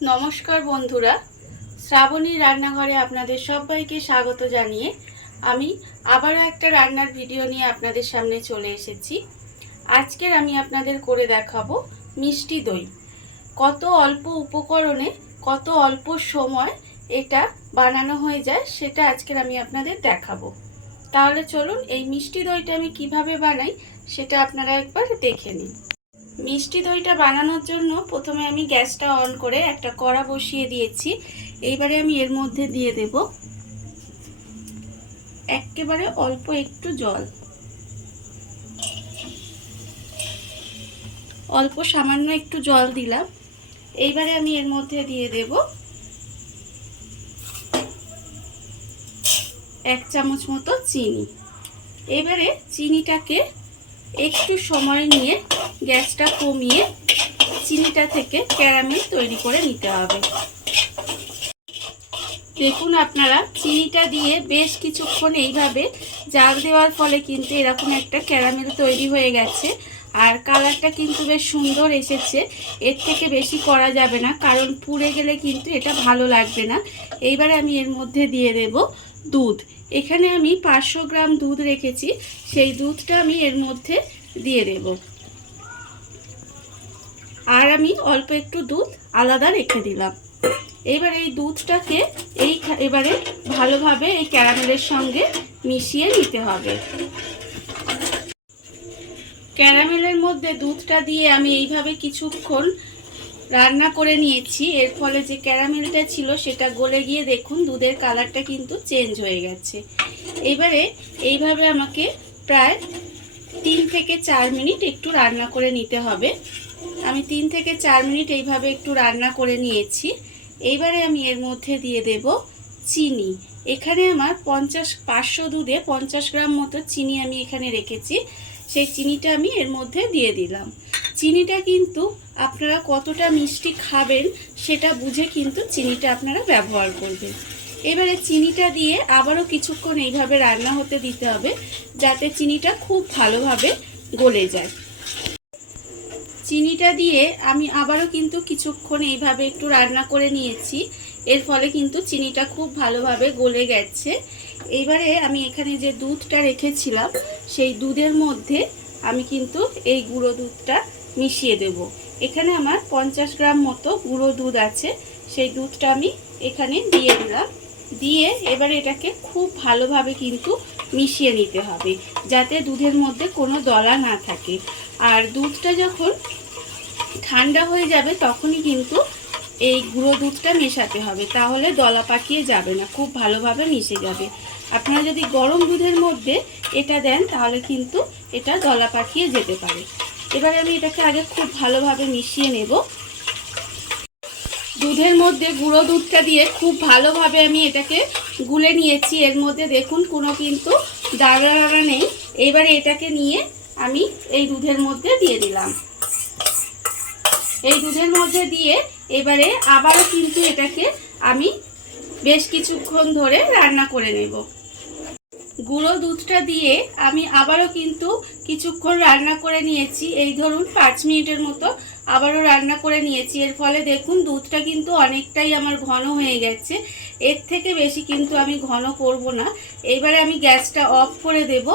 নমস্কার বন্ধুরা, শ্রাবণীর রান্নাঘরে আপনাদের সবাইকে স্বাগত জানিয়ে আমি আবারও একটা রান্নার ভিডিও নিয়ে আপনাদের সামনে চলে এসেছি। আজকের আমি আপনাদের করে দেখাবো মিষ্টি দই। কত অল্প উপকরণে কত অল্প সময় এটা বানানো হয়ে যায় সেটা আজকের আমি আপনাদের দেখাবো। তাহলে চলুন এই মিষ্টি দইটা আমি কিভাবে বানাই সেটা আপনারা একবার দেখে নিন। মিষ্টি দইটা বানানোর জন্য প্রথমে আমি গ্যাসটা অন করে একটা কড়া বসিয়ে দিয়েছি। এইবারে আমি এর মধ্যে দিয়ে দেব একেবারে অল্প একটু জল, অল্প সামান্য একটু জল দিলাম। এইবারে আমি এর মধ্যে দিয়ে দেব 1 চামচ মতো চিনি। এবারে চিনিটাকে একটু সময় নিয়ে গ্যাসটা কমিয়ে চিনিটা থেকে ক্যারামেল তৈরি করে নিতে হবে। দেখুন আপনারা চিনিটা দিয়ে বেশ কিছুক্ষণ এইভাবে জাল দেওয়ার ফলে কিন্তু এরকম একটা ক্যারামেল তৈরি হয়ে গেছে। আর কালারটা কিন্তু বেশ সুন্দর এসেছে। এর থেকে বেশি করা যাবে না, কারণ পুড়ে গেলে কিন্তু এটা ভালো লাগবে না। এইবারে আমি এর মধ্যে দিয়ে দেব দুধ। এখানে আমি 500 গ্রাম দুধ রেখেছি, সেই দুধটা আমি এর মধ্যে দিয়ে দেব। আর আমি অল্প একটু দুধ আলাদা রেখে দিলাম। এবার এই দুধটাকে এবারে ভালোভাবে এই ক্যারামেলের সঙ্গে মিশিয়ে নিতে হবে। ক্যারামেলের মধ্যে দুধটা দিয়ে আমি এইভাবে কিছুক্ষণ রান্না করে নিয়েছি। এর ফলে যে ক্যারামেলটা ছিল সেটা গলে গিয়ে দেখুন দুধের কালারটা কিন্তু চেঞ্জ হয়ে গেছে। এবারে এইভাবে আমাকে প্রায় 3 থেকে 4 মিনিট একটু রান্না করে নিতে হবে। আমি 3 থেকে 4 মিনিট এইভাবে একটু রান্না করে নিয়েছি। এইবারে আমি এর মধ্যে দিয়ে দেব চিনি। এখানে আমার 500 দুধে 50 গ্রাম মতো চিনি আমি এখানে রেখেছি, সেই চিনিটা আমি এর মধ্যে দিয়ে দিলাম। চিনিটা কিন্তু আপনারা কতটা মিষ্টি খাবেন সেটা বুঝে কিন্তু চিনিটা আপনারা ব্যবহার করবেন। এবারে চিনিটা দিয়ে আবারও কিছুক্ষণ এইভাবে রান্না হতে দিতে হবে, যাতে চিনিটা খুব ভালোভাবে গলে যায়। চিনিটা দিয়ে আমি আবারও কিন্তু কিছুক্ষণ এইভাবে একটু রান্না করে নিয়েছি। এর ফলে কিন্তু চিনিটা খুব ভালোভাবে গলে গেছে। এইবারে আমি এখানে যে দুধটা রেখেছিলাম সেই দুধের মধ্যে আমি কিন্তু এই গুঁড়ো দুধটা মিশিয়ে দেব। এখানে আমার 50 গ্রাম মতো গুঁড়ো দুধ আছে, সেই দুধটা আমি এখানে দিয়ে দিলাম। দিয়ে এবারে এটাকে খুব ভালোভাবে কিন্তু মিশিয়ে নিতে হবে, যাতে দুধের মধ্যে কোনো দলা না থাকে। আর দুধটা যখন ঠান্ডা হয়ে যাবে তখনই কিন্তু এই গুঁড়ো দুধটা মেশাতে হবে, তাহলে দলা পাকিয়ে যাবে না, খুব ভালোভাবে মিশে যাবে। আপনারা যদি গরম দুধের মধ্যে এটা দেন তাহলে কিন্তু এটা দলা পাকিয়ে যেতে পারে। এবারে আমি এটাকে আগে খুব ভালোভাবে মিশিয়ে নেব। দুধের মধ্যে গুঁড়ো দুধটা দিয়ে খুব ভালোভাবে আমি এটাকে গুলে নিয়েছি। এর মধ্যে দেখুন কোনো কিন্তু দানা দানা নেই। এবারে এটাকে নিয়ে আমি এই দুধের মধ্যে দিয়ে দিলাম। এই দুধের মধ্যে দিয়ে এবারে আবারও কিন্তু এটাকে আমি বেশ কিছুক্ষণ ধরে রান্না করে নেব। গুঁড়ো দুধটা দিয়ে আমি আবারও কিন্তু কিছুক্ষণ রান্না করে নিয়েছি। এই ধরুন 5 মিনিটের মতো আবারও রান্না করে নিয়েছি। এর ফলে দেখুন দুধটা কিন্তু অনেকটাই আমার ঘন হয়ে গেছে। এর থেকে বেশি কিন্তু আমি ঘন করব না। এইবারে আমি গ্যাসটা অফ করে দেব।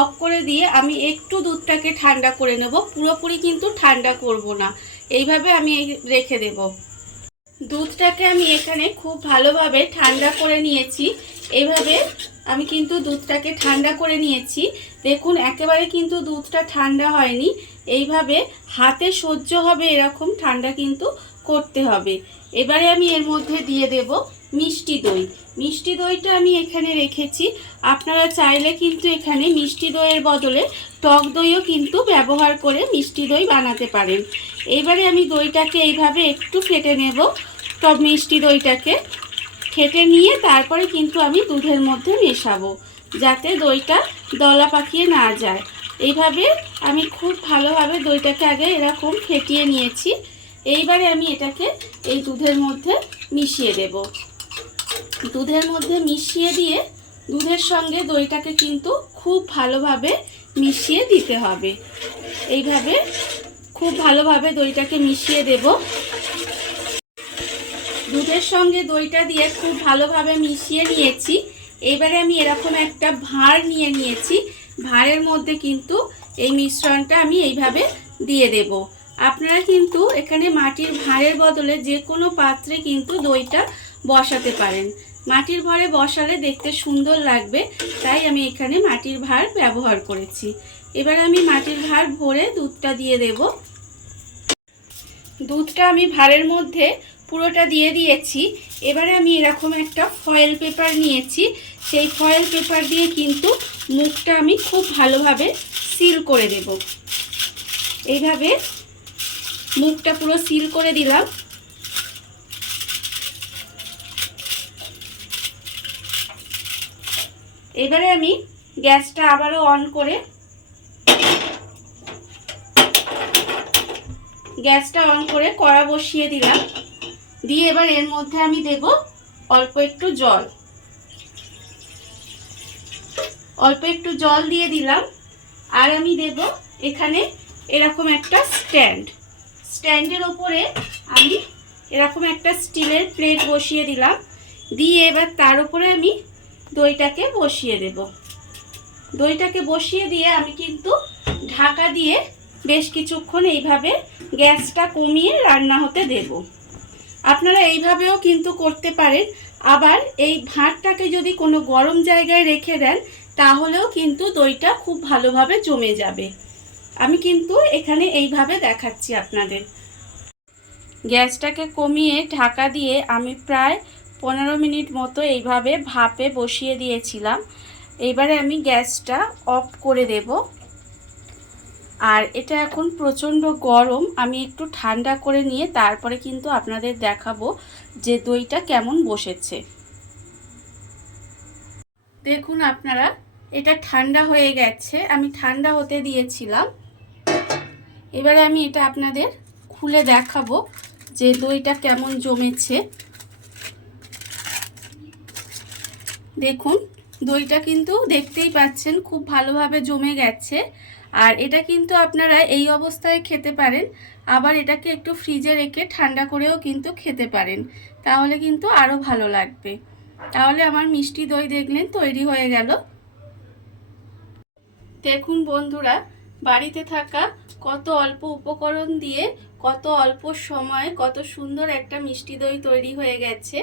অফ করে দিয়ে আমি একটু দুধটাকে ঠান্ডা করে নেব, পুরোপুরি কিন্তু ঠান্ডা করব না, এইভাবে আমি রেখে দেব। দুধটাকে আমি এখানে খুব ভালোভাবে ঠান্ডা করে নিয়েছি। এইভাবে আমি কিন্তু দুধটাকে ঠান্ডা করে নিয়েছি। দেখুন একেবারে কিন্তু দুধটা ঠান্ডা হয়নি, এইভাবে হাতে সহ্য হবে এরকম ঠান্ডা কিন্তু করতে হবে। এবারে আমি এর মধ্যে দিয়ে দেব মিষ্টি দই। মিষ্টি দইটা আমি এখানে রেখেছি। আপনারা চাইলে কিন্তু এখানে মিষ্টি দইয়ের বদলে টক দইও কিন্তু ব্যবহার করে মিষ্টি দই বানাতে পারেন। এবারে আমি দইটাকে এইভাবে একটু ফেটে নেব। টক মিষ্টি দইটাকে ফেটে নিয়ে তারপরে কিন্তু আমি দুধের মধ্যে মেশাবো, যাতে দইটা দলা পাকিয়ে না যায়। এইভাবে আমি খুব ভালোভাবে দইটাকে আগে এরকম ফেটিয়ে নিয়েছি। এইবারে আমি এটাকে এই দুধের মধ্যে মিশিয়ে দেব। দুধের মধ্যে মিশিয়ে দিয়ে দুধের সঙ্গে দইটাকে কিন্তু খুব ভালোভাবে মিশিয়ে দিতে হবে। এইভাবে খুব ভালোভাবে দইটাকে মিশিয়ে দেব। দুধের সঙ্গে দইটা দিয়ে খুব ভালোভাবে মিশিয়ে নিয়েছি। এবারে আমি এরকম একটা ভাঁড় নিয়ে নিয়েছি। ভাঁড়ের মধ্যে কিন্তু এই মিশ্রণটা আমি এইভাবে দিয়ে দেব। আপনারা কিন্তু এখানে মাটির ভাঁড়ের বদলে যে কোনো পাত্রে কিন্তু দইটা বসাতে পারেন। মাটির ভাঁড়ে বসালে দেখতে সুন্দর লাগবে, তাই আমি এখানে মাটির ভাঁড় ব্যবহার করেছি। এবার আমি মাটির ভাঁড় ভরে দুধটা দিয়ে দেব। দুধটা আমি ভাঁড়ের মধ্যে পুরোটা দিয়ে দিয়েছি। এবারে আমি এরকম একটা ফয়েল পেপার নিয়েছি। সেই ফয়েল পেপার দিয়ে কিন্তু মুখটা আমি খুব ভালোভাবে সিল করে দেব। এইভাবে মুখটা পুরো সিল করে দিলাম। এবারে আমি গ্যাসটা আবারও অন করে কড়া বসিয়ে দিলাম। দিয়ে এবার এর মধ্যে আমি দেব অল্প একটু জল দিয়ে দিলাম। আর আমি দেব এখানে এরকম একটা স্ট্যান্ডের ওপরে আমি এরকম একটা স্টিলের প্লেট বসিয়ে দিলাম। দিয়ে এবার তার উপরে আমি দইটাকে বসিয়ে দেব। দইটাকে বসিয়ে দিয়ে আমি কিন্তু ঢাকা দিয়ে বেশ কিছুক্ষণ এইভাবে গ্যাসটা কমিয়ে রান্না হতে দেব। আপনারা এইভাবেও কিন্তু করতে পারেন। আবার এই ভাঁড়টাকে যদি কোনো গরম জায়গায় রেখে দেন তাহলেও কিন্তু দইটা খুব ভালোভাবে জমে যাবে। আমি কিন্তু এখানে এইভাবে দেখাচ্ছি আপনাদের। গ্যাসটাকে কমিয়ে ঢাকা দিয়ে আমি প্রায় 15 মিনিট মতো এইভাবে ভাপে বসিয়ে দিয়েছিলাম। এবারে আমি গ্যাসটা অফ করে দেব। আর এটা এখন প্রচণ্ড গরম, আমি একটু ঠান্ডা করে নিয়ে তারপরে কিন্তু আপনাদের দেখাবো যে দইটা কেমন বসেছে। দেখুন আপনারা, এটা ঠান্ডা হয়ে গেছে, আমি ঠান্ডা হতে দিয়েছিলাম। এবারে আমি এটা আপনাদের খুলে দেখাবো যে দইটা কেমন জমেছে। দেখুন দইটা কিন্তু দেখতেই পাচ্ছেন খুব ভালোভাবে জমে গেছে। আর এটা কিন্তু আপনারা এই অবস্থায় খেতে পারেন, আবার এটাকে একটু ফ্রিজে রেখে ঠান্ডা করেও কিন্তু খেতে পারেন, তাহলে কিন্তু আরও ভালো লাগবে। তাহলে আমার মিষ্টি দই দেখলেন তৈরি হয়ে গেল। দেখুন বন্ধুরা, বাড়িতে থাকা কত অল্প উপকরণ দিয়ে কত অল্প সময়ে কত সুন্দর একটা মিষ্টি দই তৈরি হয়ে গেছে,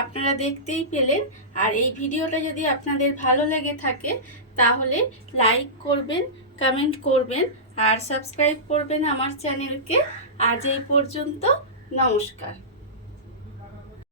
আপনারা দেখতেই পেলেন। আর এই ভিডিওটা যদি আপনাদের ভালো লেগে থাকে তাহলে লাইক করবেন, কমেন্ট করবেন আর সাবস্ক্রাইব করবেন আমার চ্যানেলকে। আজ এই পর্যন্ত, নমস্কার।